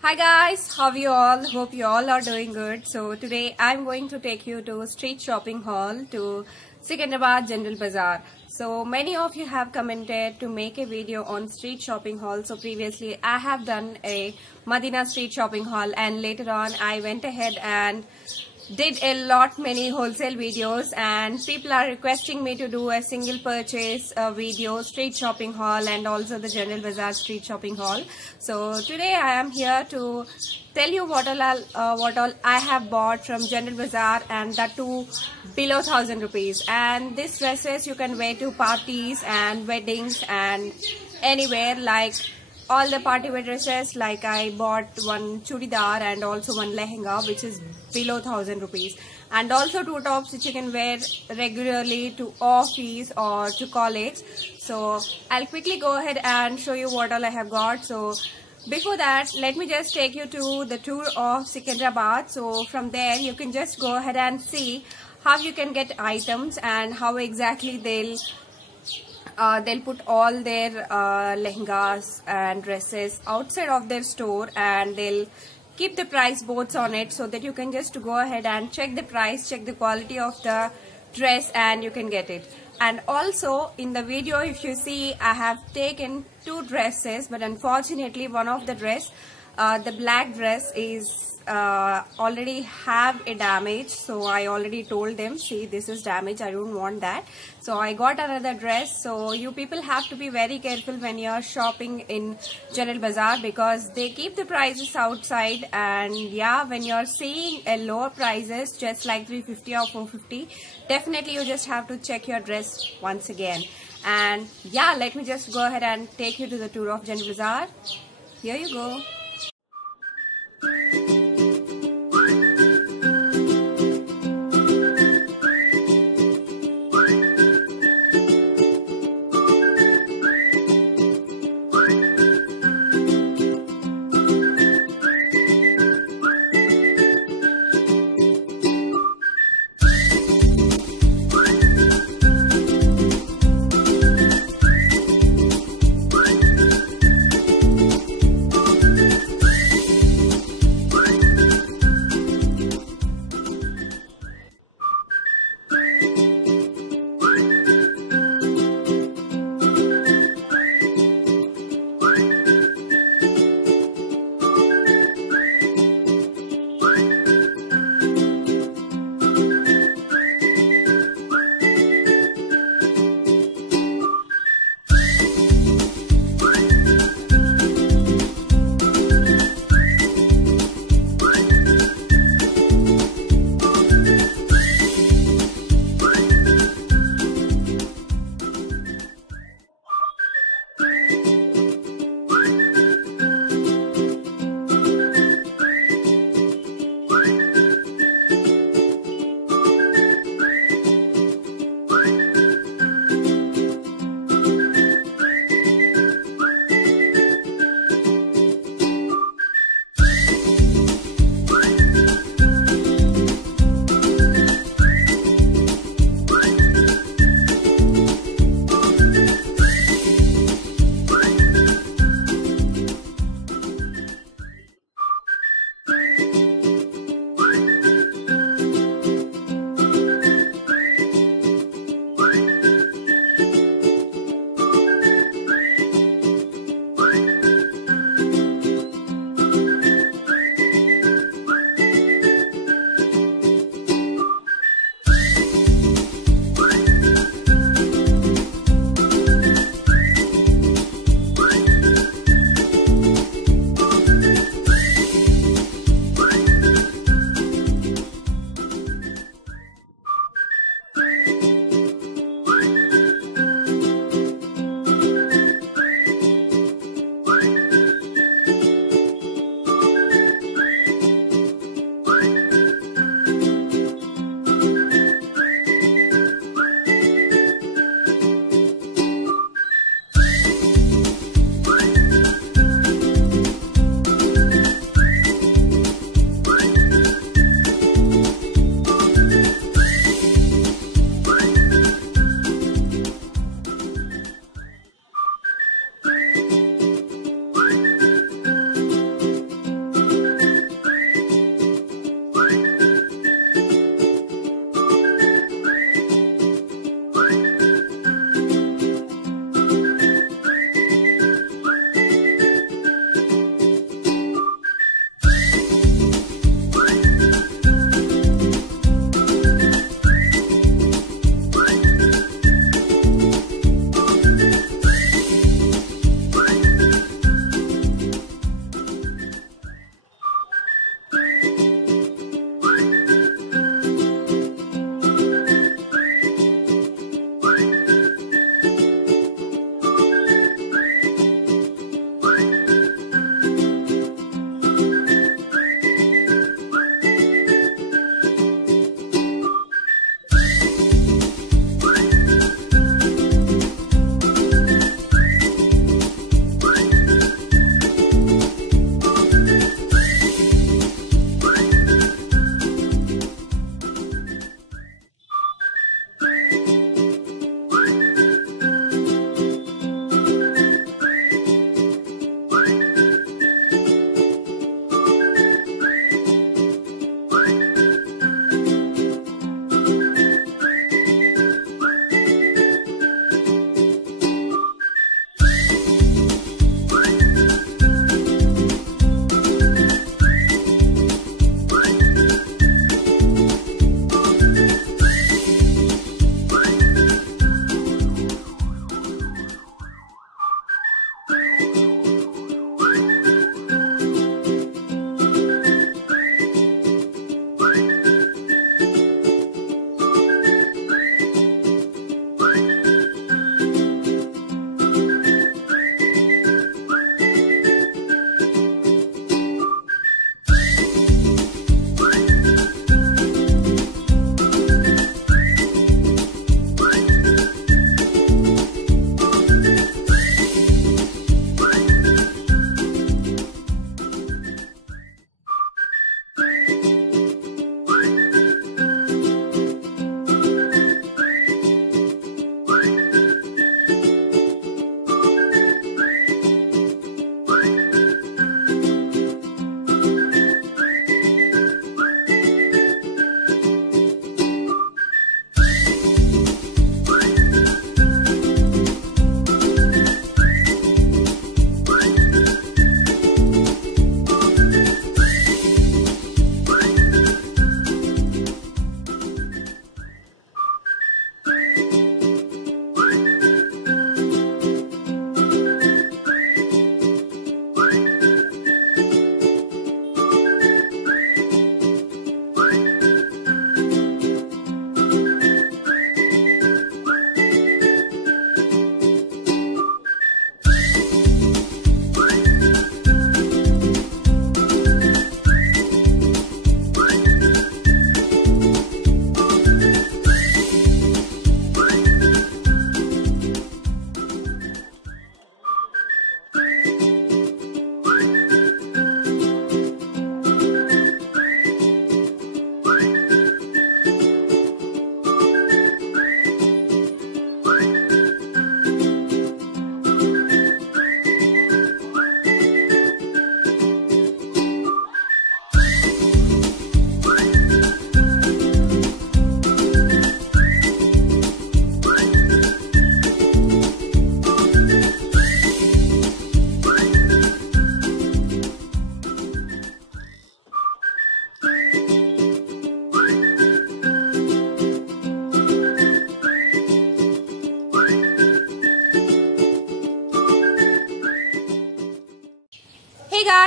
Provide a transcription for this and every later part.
Hi guys, how are you all? Hope you all are doing good. So today I'm going to take you to street shopping hall to Secunderabad General Bazaar. So many of you have commented to make a video on street shopping hall. So previously I have done a Madina street shopping hall, and later on I went ahead and did a lot many wholesale videos, and people are requesting me to do a single purchase video, street shopping hall, and also the General Bazaar street shopping hall. So today I am here to tell you what all I have bought from General Bazaar, and that too below 1,000 rupees. And these dresses you can wear to parties and weddings and anywhere, like all the party wear dresses. Like I bought one chudidar and also one lehenga which is below 1,000 rupees, and also two tops which you can wear regularly to office or to college. So I'll quickly go ahead and show you what all I have got. So before that, let me just take you to the tour of Secunderabad. So from there you can just go ahead and see how you can get items and how exactly they'll put all their lehengas and dresses outside of their store, and they'll keep the price boards on it so that you can just go ahead and check the price, check the quality of the dress, and you can get it. And also in the video, if you see, I have taken two dresses, but unfortunately one of the dress, the black dress is already have a damage. So I already told them, see, this is damage, I don't want that. So I got another dress. So you people have to be very careful when you are shopping in General Bazaar, because they keep the prices outside, and yeah, when you are seeing a lower prices just like 350 or 450, definitely you just have to check your dress once again. And yeah, let me just go ahead and take you to the tour of General Bazaar. Here you go.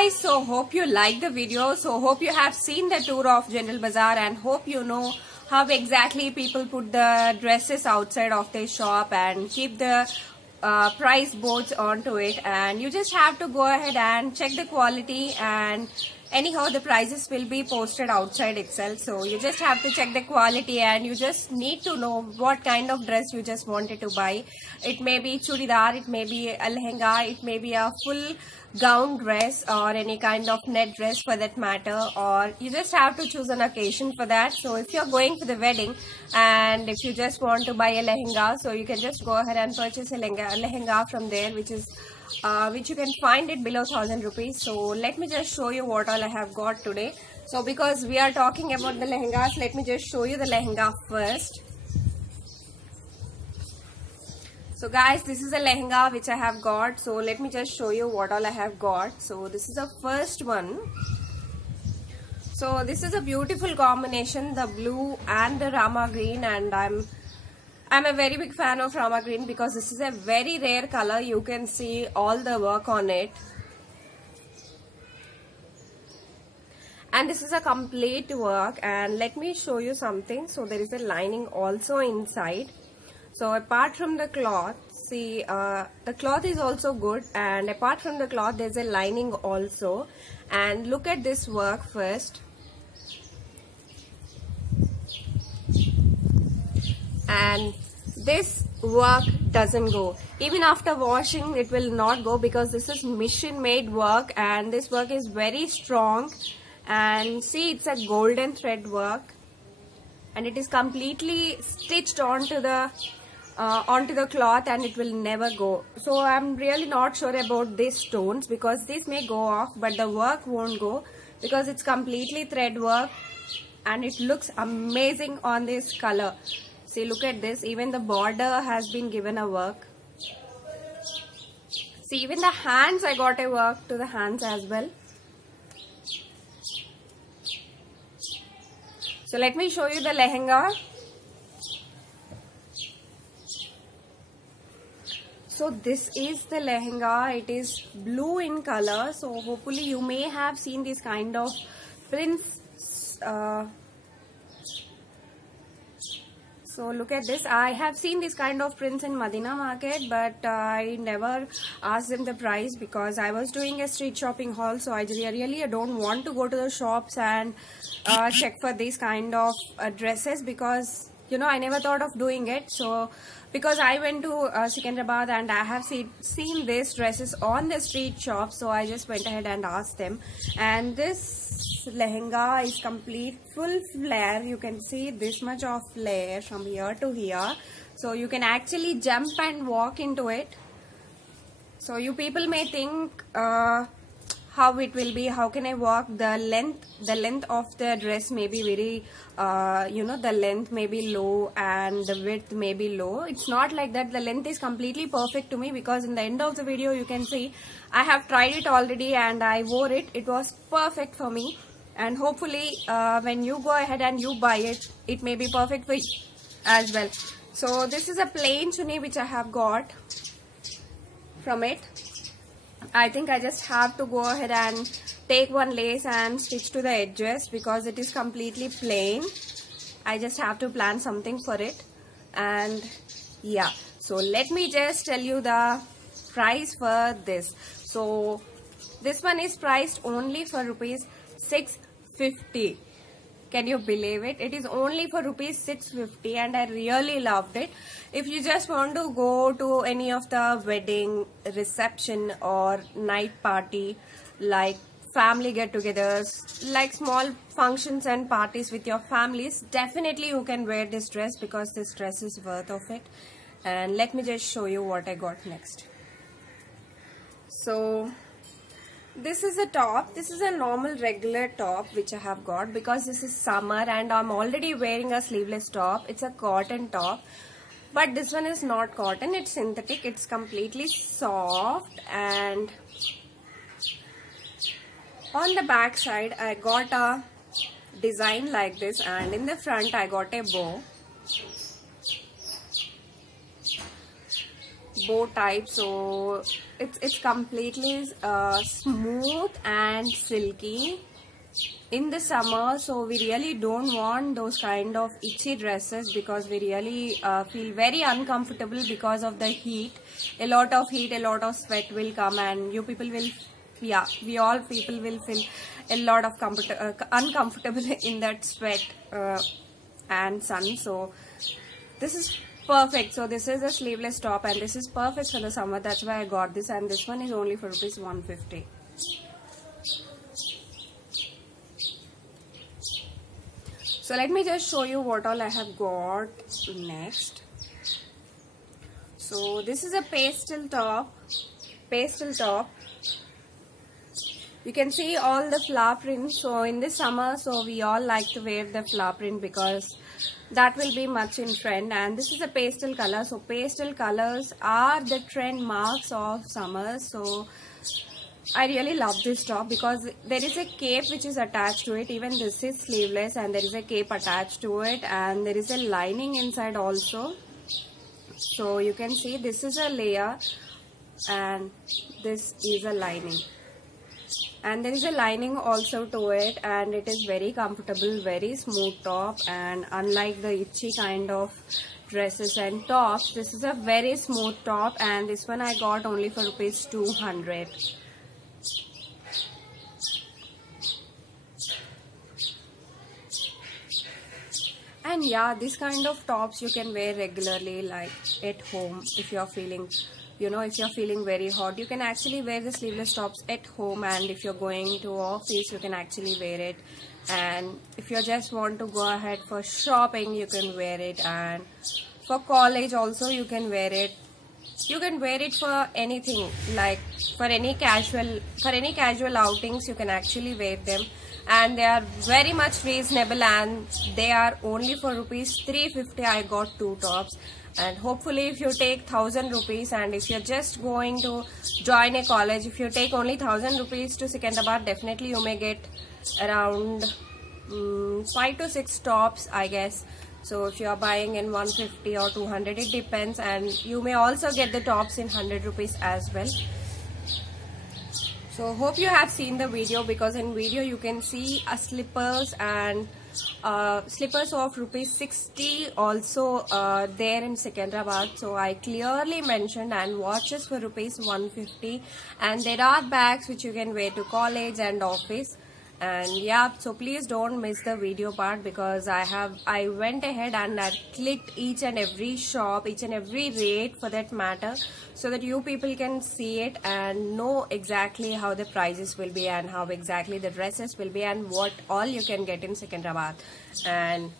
guys, so hope you like the video. So hope you have seen the tour of General Bazaar and hope you know how exactly people put the dresses outside of their shop and keep the price boards onto it, and you just have to go ahead and check the quality, and anyhow the prices will be posted outside itself. So you just have to check the quality and you just need to know what kind of dress you just wanted to buy. It may be churidar, it may be a lehenga, it may be a full gown dress or any kind of net dress for that matter, or you just have to choose an occasion for that. So if you're going for the wedding and if you just want to buy a lehenga, so you can just go ahead and purchase a lehenga from there, which you can find it below 1000 rupees. So let me just show you what all I have got today. So because we are talking about the lehengas, let me just show you the lehenga first. So guys, this is a lehenga which I have got. So let me just show you what all I have got. So this is the first one. So this is a beautiful combination, the blue and the Rama green, and I'm a very big fan of Rama green because this is a very rare color. You can see all the work on it. And this is a complete work, and let me show you something. So there is a lining also inside. So apart from the cloth, see the cloth is also good, and apart from the cloth there's a lining also. And look at this work first. And this work doesn't go. Even after washing it will not go because this is machine made work, and this work is very strong. And see, it's a golden thread work, and it is completely stitched onto the cloth, and it will never go. So I'm really not sure about these stones because these may go off, but the work won't go because it's completely thread work, and it looks amazing on this color. See, look at this. Even the border has been given a work. See, even the hands, I got a work to the hands as well. So let me show you the lehenga. So this is the lehenga. It is blue in color. So hopefully you may have seen this kind of prints. So look at this. I have seen this kind of prints in Madina market, but I never asked them the price because I was doing a street shopping haul. So I really don't want to go to the shops and check for these kind of dresses because, you know, I never thought of doing it. So because I went to Secunderabad and I have seen these dresses on the street shop, so I just went ahead and asked them. And this lehenga is complete full flare. You can see this much of flare from here to here, so you can actually jump and walk into it. So you people may think how it will be, how can I walk. The length of the dress may be very the length may be low and the width may be low. It's not like that. The length is completely perfect to me because in the end of the video you can see I have tried it already and I wore it. It was perfect for me, and hopefully when you go ahead and you buy it, it may be perfect for you as well. So this is a plain chunni which I have got from it. I think I just have to go ahead and take one lace and stitch to the edges because it is completely plain. I just have to plan something for it. And yeah, so let me just tell you the price for this. So this one is priced only for rupees 650. Can you believe it? It is only for rupees 650 and I really loved it. If you just want to go to any of the wedding, reception or night party, like family get-togethers, like small functions and parties with your families, definitely you can wear this dress because this dress is worth of it. And let me just show you what I got next. So this is a top. This is a normal regular top which I have got because this is summer and I'm already wearing a sleeveless top. It's a cotton top, but this one is not cotton, it's synthetic. It's completely soft, and on the back side I got a design like this, and in the front I got a bow. bow type, so it's completely smooth and silky in the summer. So we really don't want those kind of itchy dresses because we really feel very uncomfortable because of the heat. A lot of heat, a lot of sweat will come, and you people will, yeah, we all people will feel a lot of uncomfortable in that sweat and sun. So this is perfect. So this is a sleeveless top and this is perfect for the summer. That's why I got this, and this one is only for rupees 150. So let me just show you what all I have got next. So this is a pastel top. You can see all the flower print. So in this summer, so we all like to wear the flower print because that will be much in trend. And this is a pastel color. So pastel colors are the trend marks of summer. So I really love this top because there is a cape which is attached to it. Even this is sleeveless and there is a cape attached to it, and there is a lining inside also. So you can see this is a layer and this is a lining, and there is a lining also to it, and it is very comfortable, very smooth top. And unlike the itchy kind of dresses and tops, this is a very smooth top, and this one I got only for rupees 200. And yeah, this kind of tops you can wear regularly, like at home. If you're feeling, if you're feeling very hot, you can actually wear the sleeveless tops at home. And if you're going to office, you can actually wear it. And if you just want to go ahead for shopping, you can wear it. And for college also, you can wear it. You can wear it for anything, like for any casual outings, you can actually wear them. And they are very much reasonable, and they are only for rupees 350. I got two tops. And hopefully if you take 1000 rupees, and if you're just going to join a college, if you take only 1000 rupees to Secunderabad, definitely you may get around 5 to 6 tops, I guess. So if you are buying in 150 or 200, it depends. And you may also get the tops in 100 rupees as well. So hope you have seen the video, because in video you can see slippers and slippers of rupees 60 also there in Secunderabad. So I clearly mentioned, and watches for rupees 150. And there are bags which you can wear to college and office. And yeah, so please don't miss the video part, because I went ahead and I clicked each and every shop, each and every rate for that matter, so that you people can see it and know exactly how the prices will be and how exactly the dresses will be and what all you can get in Secunderabad. And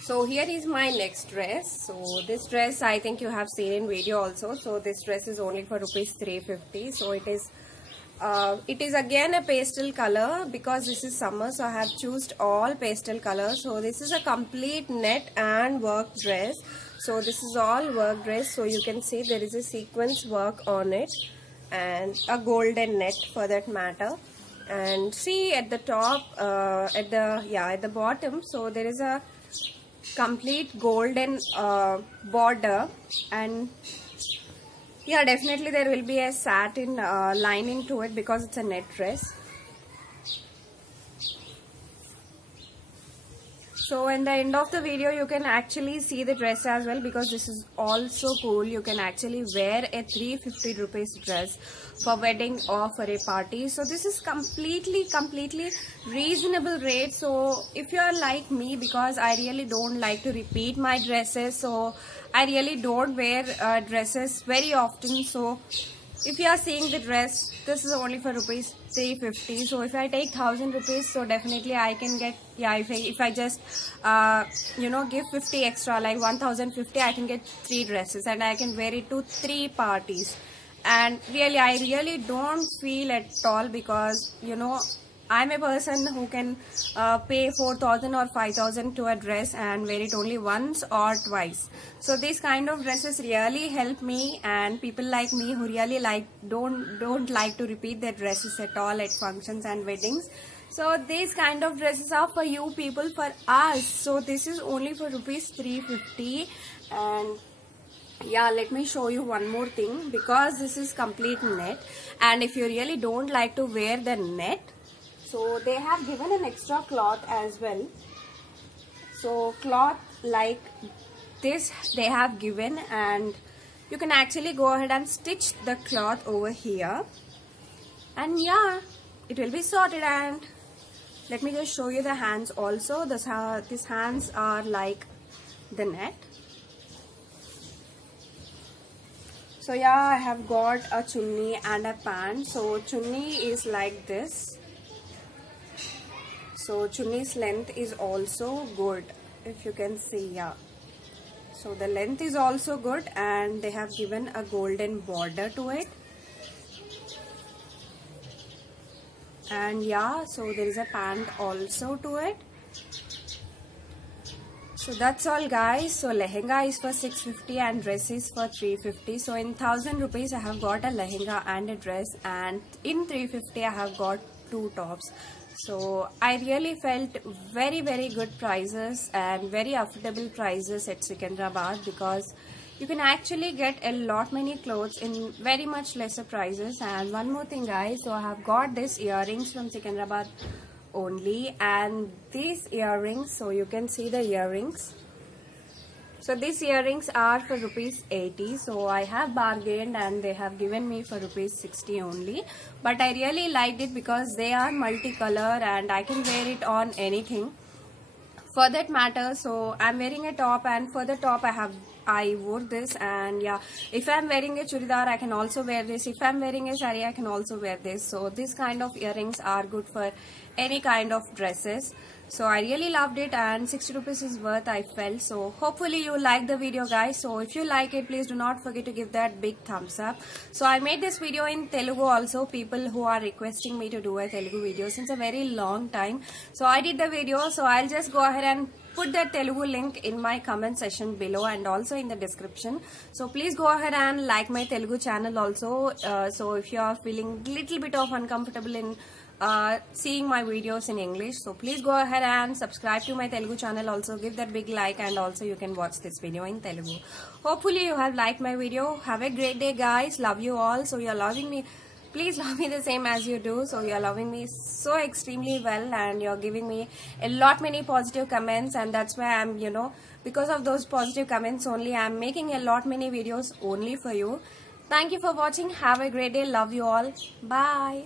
so here is my next dress. So this dress I think you have seen in video also. So this dress is only for rupees 350. So it is again a pastel color, because this is summer, so I have chosen all pastel colors. So this is a complete net and work dress. So this is all work dress. So you can see there is a sequence work on it and a golden net for that matter. And see at the top, at the bottom, so there is a complete golden border. And yeah, definitely there will be a satin lining to it, because it's a net dress. So in the end of the video you can actually see the dress as well, because this is also cool. You can actually wear a 350 rupees dress for wedding or for a party. So this is completely reasonable rate. So if you are like me, because I really don't like to repeat my dresses, so I really don't wear dresses very often. So if you are seeing the dress, this is only for rupees 350. So if I take 1000 rupees, so definitely I can get, if I just give 50 extra, like 1050, I can get 3 dresses and I can wear it to 3 parties. And really, I really don't feel at all, because I'm a person who can pay 4000 or 5000 to a dress and wear it only once or twice. So these kind of dresses really help me, and people like me who really don't like to repeat their dresses at all at functions and weddings. So these kind of dresses are for you people, for us. So this is only for rupees 350. And Yeah, let me show you one more thing, because this is complete net, and if you really don't like to wear the net, so they have given an extra cloth as well. So cloth like this they have given, and you can actually go ahead and stitch the cloth over here, and yeah, it will be sorted. And let me just show you the hands also. These hands are like the net. So yeah, I have got a chunni and a pant. So chunni is like this. So chunni's length is also good, if you can see. Yeah, so the length is also good, and they have given a golden border to it. And yeah, so there is a pant also to it. So that's all guys. So lehenga is for 650 and dress is for 350. So in 1000 rupees I have got a lehenga and a dress, and in 350 I have got 2 tops. So I really felt very good prices and very affordable prices at Secunderabad, because you can actually get a lot many clothes in very much lesser prices. And one more thing guys, so I have got these earrings from Secunderabad only, and these earrings, so you can see the earrings. So these earrings are for rupees 80. So I have bargained and they have given me for rupees 60 only. But I really liked it because they are multicolor and I can wear it on anything for that matter. So I'm wearing a top, and for the top I wore this, and yeah, if I'm wearing a churidar I can also wear this. If I'm wearing a saree I can also wear this. So this kind of earrings are good for any kind of dresses. So I really loved it, and 60 rupees is worth, I felt. So hopefully you like the video guys. So if you like it, please do not forget to give that big thumbs up. So I made this video in Telugu also. People who are requesting me to do a Telugu video since a very long time. So I did the video. So I'll just go ahead and put that Telugu link in my comment section below and also in the description. So please go ahead and like my Telugu channel also. So if you are feeling little bit of uncomfortable in seeing my videos in English, so please go ahead and subscribe to my Telugu channel also. Give that big like, and also you can watch this video in Telugu. Hopefully you have liked my video. Have a great day guys. Love you all. So you're loving me. Please love me the same as you do. So you're loving me so extremely well, and you're giving me a lot many positive comments, and that's why I'm, because of those positive comments only, I'm making a lot many videos only for you. Thank you for watching. Have a great day. Love you all. Bye.